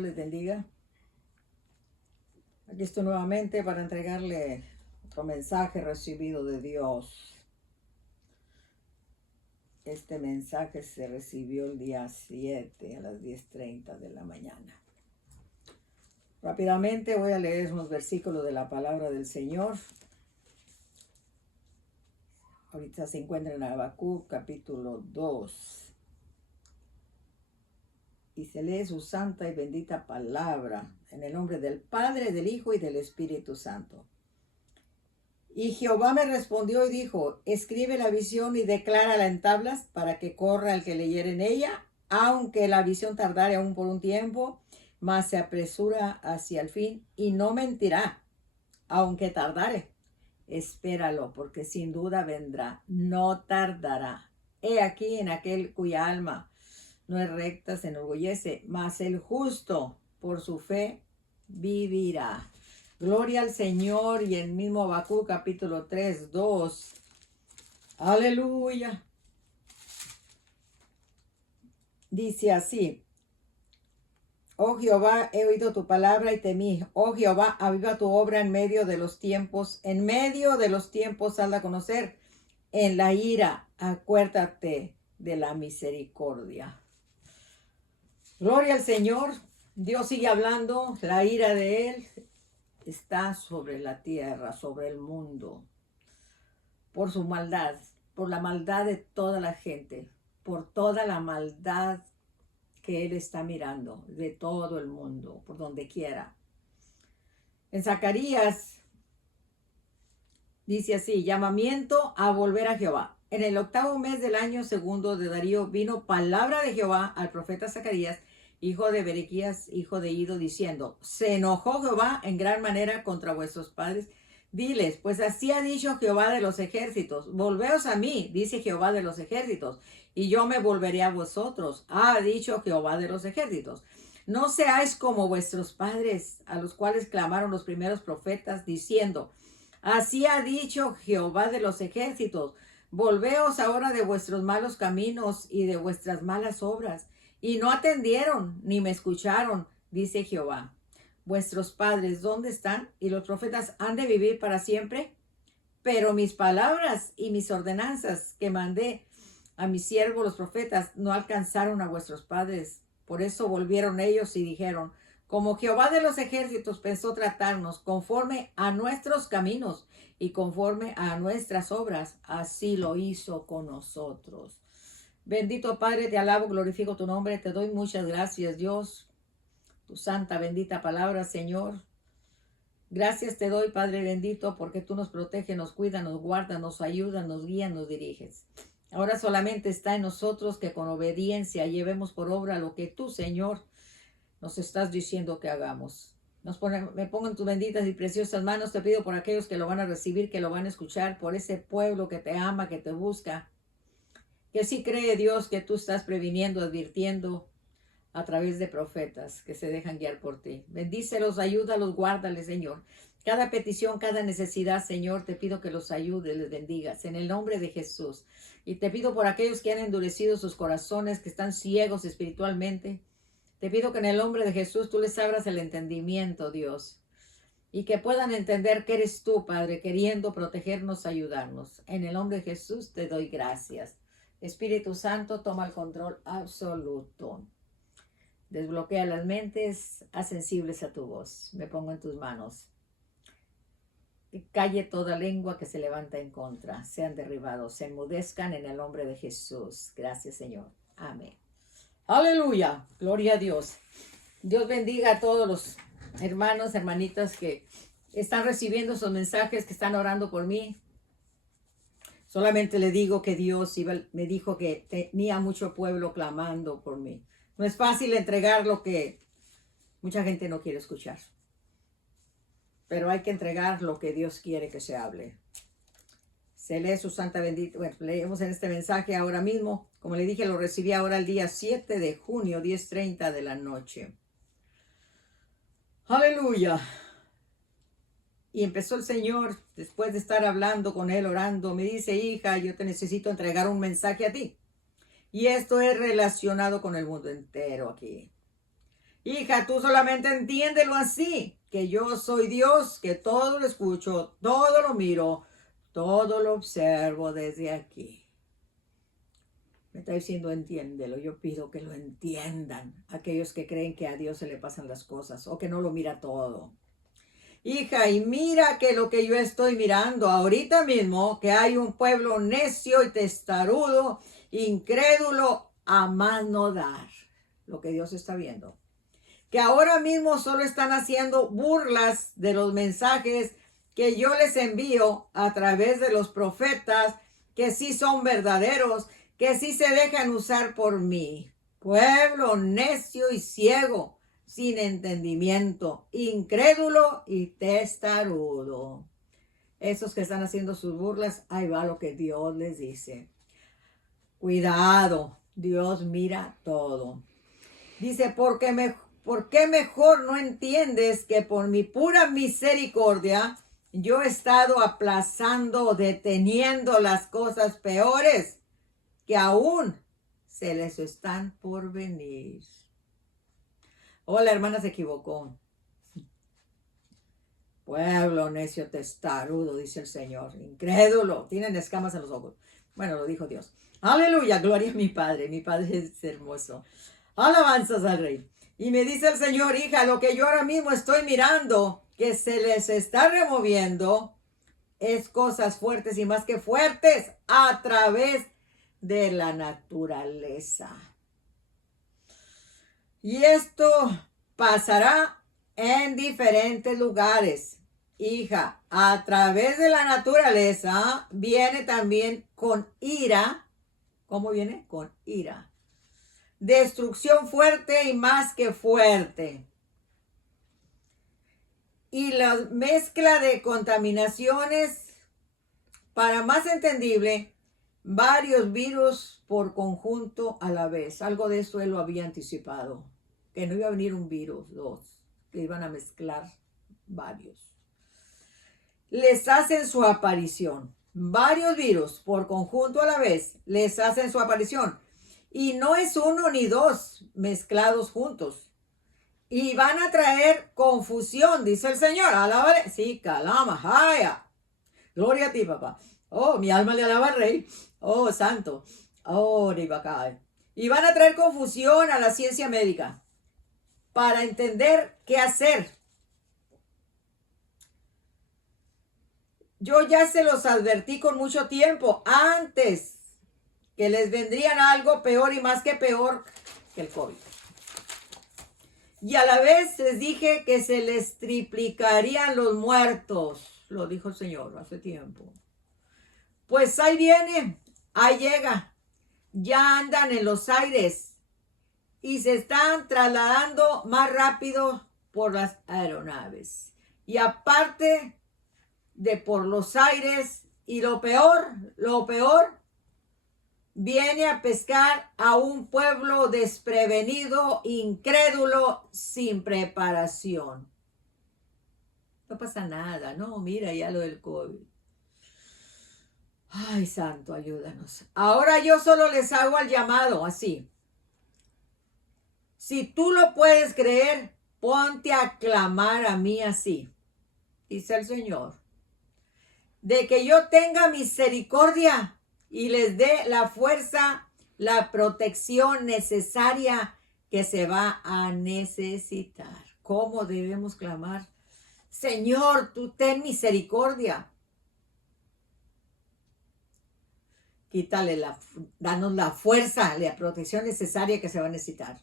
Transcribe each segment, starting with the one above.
Les bendiga. Aquí estoy nuevamente para entregarle otro mensaje recibido de Dios. Este mensaje se recibió el día 7 a las 10:30 de la mañana. Rápidamente voy a leer unos versículos de la palabra del Señor. Ahorita se encuentra en Habacuc capítulo 2. Y se lee su santa y bendita palabra en el nombre del Padre, del Hijo y del Espíritu Santo. Y Jehová me respondió y dijo: escribe la visión y declárala en tablas para que corra el que leyere en ella, aunque la visión tardare aún por un tiempo, mas se apresura hacia el fin y no mentirá, aunque tardare. Espéralo, porque sin duda vendrá, no tardará. He aquí en aquel cuya alma no es recta se enorgullece, mas el justo por su fe vivirá. Gloria al Señor. Y el mismo Habacuc capítulo 3, 2. Aleluya. Dice así: oh Jehová, he oído tu palabra y temí. Oh Jehová, aviva tu obra en medio de los tiempos. En medio de los tiempos hazla conocer. En la ira acuérdate de la misericordia. Gloria al Señor. Dios sigue hablando. La ira de Él está sobre la tierra, sobre el mundo, por su maldad, por la maldad de toda la gente, por toda la maldad que Él está mirando de todo el mundo, por donde quiera. En Zacarías dice así: llamamiento a volver a Jehová. En el 8º mes del año segundo de Darío vino palabra de Jehová al profeta Zacarías, hijo de Berequías, hijo de Ido, diciendo: se enojó Jehová en gran manera contra vuestros padres. Diles, pues así ha dicho Jehová de los ejércitos: volveos a mí, dice Jehová de los ejércitos, y yo me volveré a vosotros, ha dicho Jehová de los ejércitos. No seáis como vuestros padres, a los cuales clamaron los primeros profetas, diciendo: así ha dicho Jehová de los ejércitos: volveos ahora de vuestros malos caminos y de vuestras malas obras. Y no atendieron ni me escucharon, dice Jehová. Vuestros padres, ¿dónde están? Y los profetas han de vivir para siempre. Pero mis palabras y mis ordenanzas que mandé a mis siervos los profetas no alcanzaron a vuestros padres. Por eso volvieron ellos y dijeron: como Jehová de los ejércitos pensó tratarnos conforme a nuestros caminos y conforme a nuestras obras, así lo hizo con nosotros. Bendito Padre, te alabo, glorifico tu nombre, te doy muchas gracias, Dios, tu santa, bendita palabra, Señor. Gracias te doy, Padre bendito, porque tú nos proteges, nos cuidas, nos guardas, nos ayudas, nos guías, nos diriges. Ahora solamente está en nosotros que con obediencia llevemos por obra lo que tú, Señor, nos estás diciendo que hagamos. Me pongo en tus benditas y preciosas manos. Te pido por aquellos que lo van a recibir, que lo van a escuchar, por ese pueblo que te ama, que te busca, que sí cree, Dios, que tú estás previniendo, advirtiendo a través de profetas que se dejan guiar por ti. Bendícelos, ayúdalos, guárdales, Señor. Cada petición, cada necesidad, Señor, te pido que los ayudes, les bendigas, en el nombre de Jesús. Y te pido por aquellos que han endurecido sus corazones, que están ciegos espiritualmente. Te pido que en el nombre de Jesús tú les abras el entendimiento, Dios, y que puedan entender que eres tú, Padre, queriendo protegernos, ayudarnos. En el nombre de Jesús te doy gracias. Espíritu Santo, toma el control absoluto. Desbloquea las mentes, haz sensibles a tu voz. Me pongo en tus manos. Y calle toda lengua que se levanta en contra. Sean derribados, se enmudezcan en el nombre de Jesús. Gracias, Señor. Amén. Aleluya. Gloria a Dios. Dios bendiga a todos los hermanos, hermanitas que están recibiendo esos mensajes, que están orando por mí. Solamente le digo que Dios me dijo que tenía mucho pueblo clamando por mí. No es fácil entregar lo que mucha gente no quiere escuchar. Pero hay que entregar lo que Dios quiere que se hable. Se lee su santa bendita. Bueno, leemos en este mensaje ahora mismo. Como le dije, lo recibí ahora el día 7 de junio, 10:30 de la noche. Aleluya. Y empezó el Señor, después de estar hablando con él, orando, me dice: hija, yo te necesito entregar un mensaje a ti. Y esto es relacionado con el mundo entero aquí. Hija, tú solamente entiéndelo así, que yo soy Dios, que todo lo escucho, todo lo miro, todo lo observo desde aquí. Me está diciendo, entiéndelo. Yo pido que lo entiendan aquellos que creen que a Dios se le pasan las cosas o que no lo mira todo. Hija, y mira que lo que yo estoy mirando ahorita mismo, que hay un pueblo necio y testarudo, incrédulo, a más no dar. Lo que Dios está viendo. Que ahora mismo solo están haciendo burlas de los mensajes que yo les envío a través de los profetas, que sí son verdaderos, que sí se dejan usar por mí. Pueblo necio y ciego, sin entendimiento, incrédulo y testarudo. Esos que están haciendo sus burlas, ahí va lo que Dios les dice. Cuidado, Dios mira todo. Dice, ¿por qué mejor no entiendes que por mi pura misericordia yo he estado aplazando o deteniendo las cosas peores que aún se les están por venir? Oh, la hermana se equivocó. Pueblo necio testarudo, dice el Señor, incrédulo, tienen escamas en los ojos. Bueno, lo dijo Dios. Aleluya, gloria a mi Padre es hermoso. Alabanzas al Rey. Y me dice el Señor, hija, lo que yo ahora mismo estoy mirando, que se les está removiendo, es cosas fuertes y más que fuertes a través de la naturaleza. Y esto pasará en diferentes lugares. Hija, a través de la naturaleza viene también con ira. ¿Cómo viene? Con ira. Destrucción fuerte y más que fuerte. Y la mezcla de contaminaciones, para más entendible, varios virus por conjunto a la vez. Algo de eso él lo había anticipado, que no iba a venir un virus, dos, que iban a mezclar varios. Les hacen su aparición. Varios virus por conjunto a la vez les hacen su aparición. Y no es uno ni dos mezclados juntos. Y van a traer confusión, dice el Señor. Alábale. Sí, calama, jaya. Gloria a ti, papá. Oh, mi alma le alaba al Rey. Oh, santo. Oh, Ribacay. Y van a traer confusión a la ciencia médica para entender qué hacer. Yo ya se los advertí con mucho tiempo antes que les vendrían algo peor y más que peor que el COVID. Y a la vez les dije que se les triplicarían los muertos, lo dijo el Señor hace tiempo. Pues ahí viene, ahí llega, ya andan en los aires y se están trasladando más rápido por las aeronaves. Y aparte de por los aires, y lo peor, viene a pescar a un pueblo desprevenido, incrédulo, sin preparación. No pasa nada, no, mira ya lo del COVID. Ay, santo, ayúdanos. Ahora yo solo les hago el llamado así. Si tú lo puedes creer, ponte a clamar a mí así, dice el Señor, de que yo tenga misericordia y les dé la fuerza, la protección necesaria que se va a necesitar. ¿Cómo debemos clamar? Señor, tú ten misericordia. Danos la fuerza, la protección necesaria que se va a necesitar.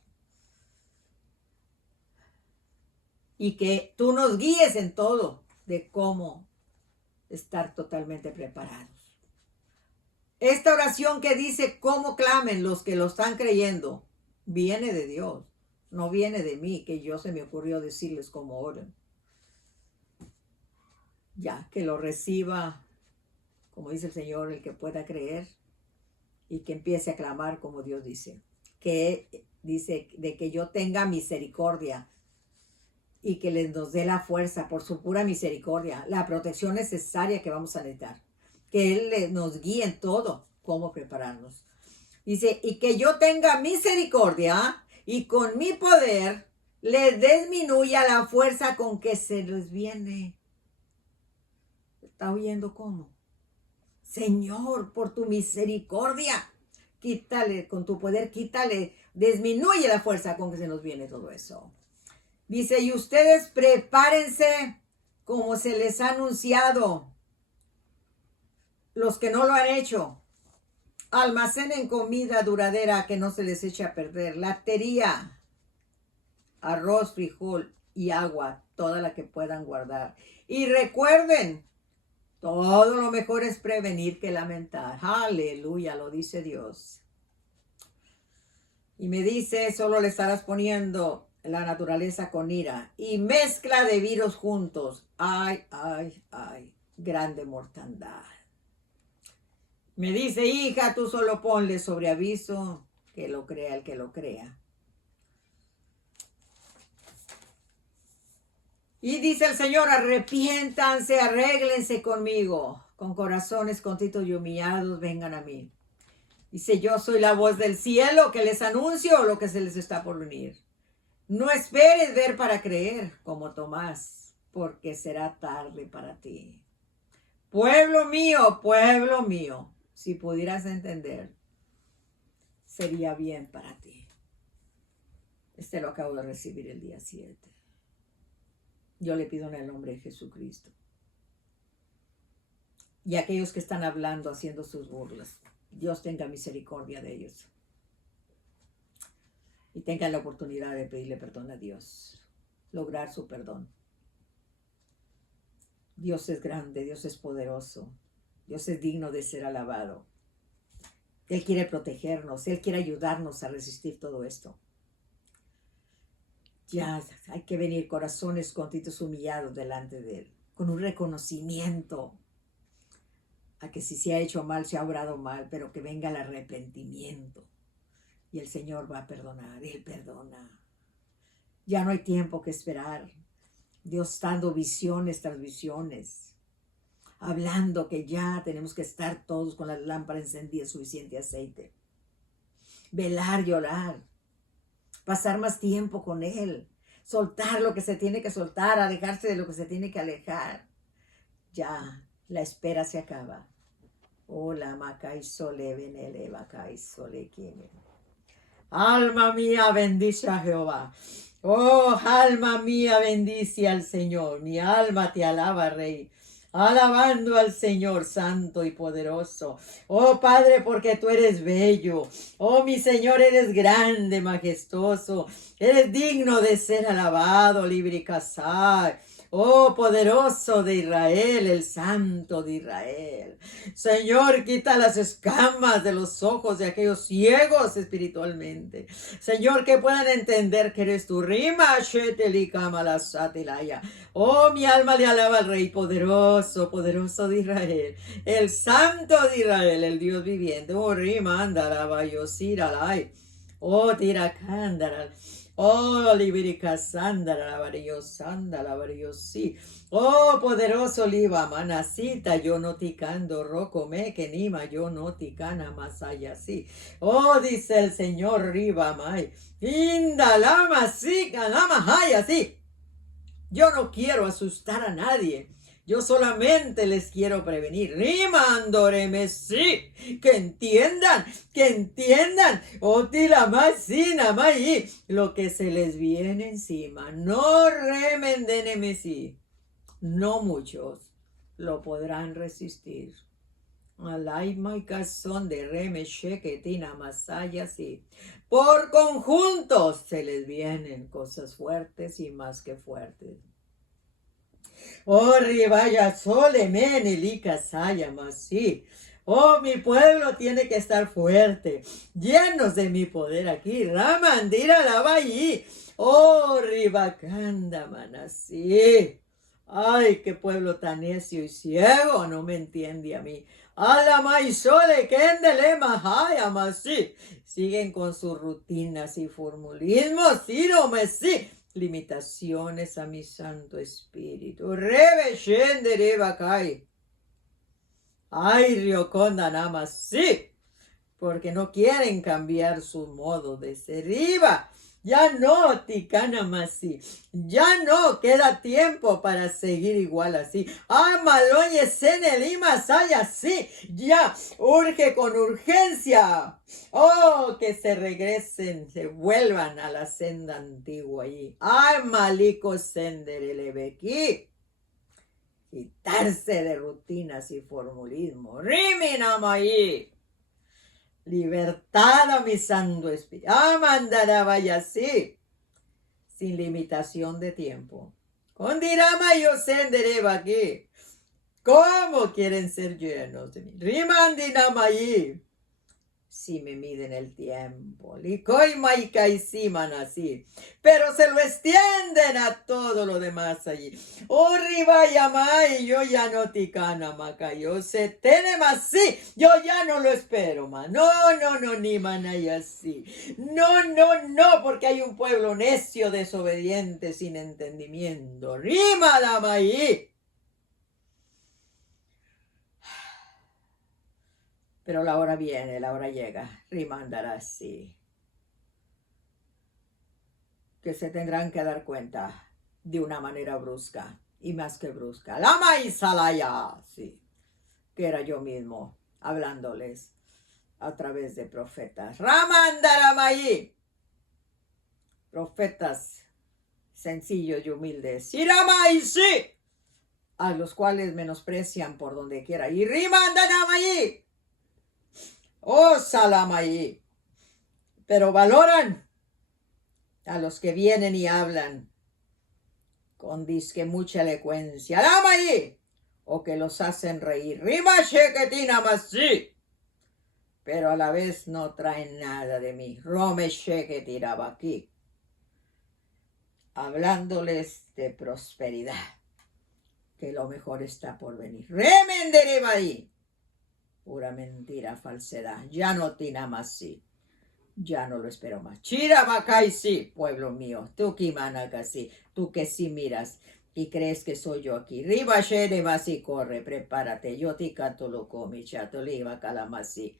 Y que tú nos guíes en todo de cómo estar totalmente preparados. Esta oración que dice cómo clamen los que lo están creyendo, viene de Dios, no viene de mí, que yo se me ocurrió decirles cómo oren. Ya, que lo reciba, como dice el Señor, el que pueda creer y que empiece a clamar como Dios dice. Que dice de que yo tenga misericordia y que nos dé la fuerza por su pura misericordia, la protección necesaria que vamos a necesitar. Que Él nos guíe en todo, cómo prepararnos. Dice, y que yo tenga misericordia y con mi poder les disminuya la fuerza con que se les viene. ¿Está oyendo cómo? Señor, por tu misericordia, quítale, con tu poder, quítale, disminuye la fuerza con que se nos viene todo eso. Dice, y ustedes prepárense como se les ha anunciado. Los que no lo han hecho, almacenen comida duradera que no se les eche a perder. Latería, arroz, frijol y agua, toda la que puedan guardar. Y recuerden, todo lo mejor es prevenir que lamentar. Aleluya, lo dice Dios. Y me dice, solo le estarás poniendo la naturaleza con ira y mezcla de virus juntos. Ay, ay, ay, grande mortandad. Me dice, hija, tú solo ponle sobre aviso, que lo crea el que lo crea. Y dice el Señor, arrepiéntanse, arréglense conmigo, con corazones contritos y humillados, vengan a mí. Dice, yo soy la voz del cielo que les anuncio lo que se les está por venir. No esperes ver para creer, como Tomás, porque será tarde para ti. Pueblo mío, si pudieras entender, sería bien para ti. Este lo acabo de recibir el día 7. Yo le pido en el nombre de Jesucristo. Y aquellos que están hablando, haciendo sus burlas, Dios tenga misericordia de ellos. Y tengan la oportunidad de pedirle perdón a Dios. Lograr su perdón. Dios es grande, Dios es poderoso. Dios es digno de ser alabado. Él quiere protegernos, Él quiere ayudarnos a resistir todo esto. Ya hay que venir corazones contritos, humillados delante de Él, con un reconocimiento a que si se ha hecho mal, se ha obrado mal, pero que venga el arrepentimiento. Y el Señor va a perdonar, Él perdona. Ya no hay tiempo que esperar. Dios está dando visiones tras visiones, hablando que ya tenemos que estar todos con las lámparas encendidas, suficiente aceite. Velar y orar. Pasar más tiempo con Él. Soltar lo que se tiene que soltar, alejarse de lo que se tiene que alejar. Ya, la espera se acaba. Hola, Macay Sole, Benele, Macay Sole, Kine. Alma mía, bendice a Jehová. Oh, alma mía, bendice al Señor. Mi alma te alaba, Rey. Alabando al Señor santo y poderoso. Oh Padre, porque tú eres bello. Oh mi Señor, eres grande, majestuoso. Eres digno de ser alabado, libre y casar. Oh poderoso de Israel, el santo de Israel. Señor, quita las escamas de los ojos de aquellos ciegos espiritualmente. Señor, que puedan entender que eres tu rima. Oh, mi alma le alaba al Rey poderoso, poderoso de Israel, el santo de Israel, el Dios viviente. Oh, rima, andara, yo siralai. Oh, tiracándara. Oh, libirica sandara, la varillo sanda, la varillo sí. Oh, poderoso liba, manacita, yo no ticando, roco me que nima, yo no ticana más allá sí. Oh, dice el Señor, riba, mai. Inda, lama, sí, lama, haya, sí. Yo no quiero asustar a nadie. Yo solamente les quiero prevenir. Rimandoreme, sí. Que entiendan. Otila más, sí, más, lo que se les viene encima. No remendeneme, sí. No muchos lo podrán resistir. Alaima y cazón de remeshe que tina masaya, sí. Por conjuntos se les vienen cosas fuertes y más que fuertes. Oh, ribaya sole menelica saya masí. Oh, mi pueblo tiene que estar fuerte, llenos de mi poder aquí. Ramandira la valle. Oh, ribacanda manasí. Ay, qué pueblo tan necio y ciego, no me entiende a mí. Ala maisole kendele mahaya masí. Siguen con sus rutinas y formulismos, sí, no me sí. Limitaciones a mi Santo Espíritu. Rebe shendere bakai. Ay, Rioconda nada más, sí. Porque no quieren cambiar su modo de ser. Iba. Ya no, Ticana Masi. Ya no queda tiempo para seguir igual así. Maloñe Lima Saya así. Ya urge con urgencia. Oh, que se regresen, se vuelvan a la senda antigua allí. Ay, Maliko Senderelebequi. Quitarse de rutinas y formulismo. Riminamayi. Libertad a mi santo espíritu. Mandará vaya así. Sin limitación de tiempo. Condirama yo sendereba aquí. ¿Cómo quieren ser llenos de mí? Rimandinamayi. Si me miden el tiempo. Likoi maikaisiman así. Pero se lo extienden a todo lo demás allí. Yamai, yo ya no ticana maca. Yo se tenemos así. Yo ya no lo espero más. No, no, no, ni manay así. No, no, no, porque hay un pueblo necio, desobediente, sin entendimiento. Rima la maí. Pero la hora viene, la hora llega, rimandará así. Que se tendrán que dar cuenta de una manera brusca, y más que brusca. La maízalaya, sí, que era yo mismo, hablándoles a través de profetas. Ramandaramayi, profetas sencillos y humildes. Siramay, sí, a los cuales menosprecian por donde quiera. Y rimandaramayi. Oh, Salamayi. Pero valoran a los que vienen y hablan con disque mucha elocuencia. ¡Lamayi! O que los hacen reír. Rima sheketina masi. Pero a la vez no traen nada de mí. Rome sheketiraba aquí. Hablándoles de prosperidad. Que lo mejor está por venir. Remenderebaí. Pura mentira, falsedad. Ya no tinamasi. Ya no lo espero más. Chirabacay, sí, pueblo mío. Tú que manacasi. Tú que sí miras y crees que soy yo aquí. Riba shere vas y corre, prepárate. Yo te canto loco, mi chato, liba calamasi.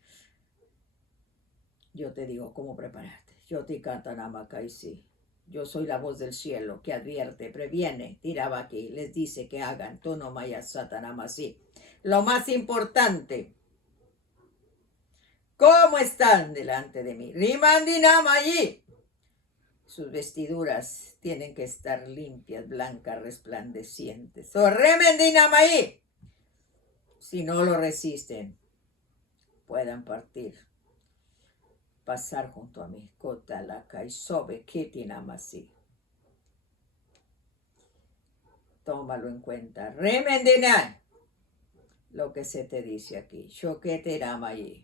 Yo te digo cómo prepararte. Yo te canto namacay, sí. Yo soy la voz del cielo que advierte, previene, tiraba aquí, les dice que hagan. Tú no mayas satanamasi. Lo más importante. ¿Cómo están delante de mí? Rimandinamayi. Sus vestiduras tienen que estar limpias, blancas, resplandecientes. Sorremendinamayi. Si no lo resisten, puedan partir, pasar junto a mí. Kotalaka y sobe kitinamasi. Tómalo en cuenta. Remendina. Lo que se te dice aquí. Shoketeramayi.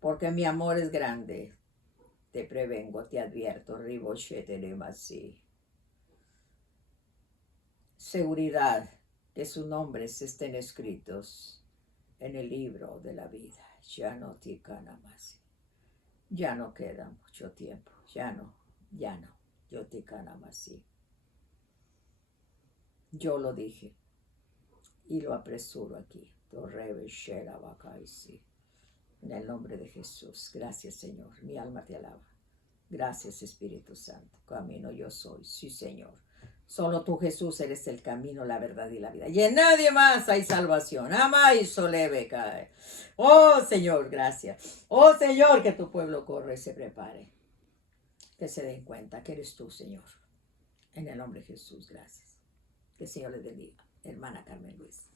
Porque mi amor es grande. Te prevengo, te advierto. Ribosheteremasi. Seguridad que sus nombres estén escritos en el libro de la vida. Ya no ticanamasi. Ya no queda mucho tiempo. Ya no. Yo ticanamasi. Yo lo dije y lo apresuro aquí. En el nombre de Jesús. Gracias, Señor. Mi alma te alaba. Gracias, Espíritu Santo. Camino yo soy. Sí, Señor. Solo tú, Jesús, eres el camino, la verdad y la vida. Y en nadie más hay salvación. Ama y soleve cae. Oh, Señor, gracias. Oh, Señor, que tu pueblo corre y se prepare. Que se den cuenta que eres tú, Señor. En el nombre de Jesús, gracias. Que el Señor les bendiga. Hermana Carmen Luis.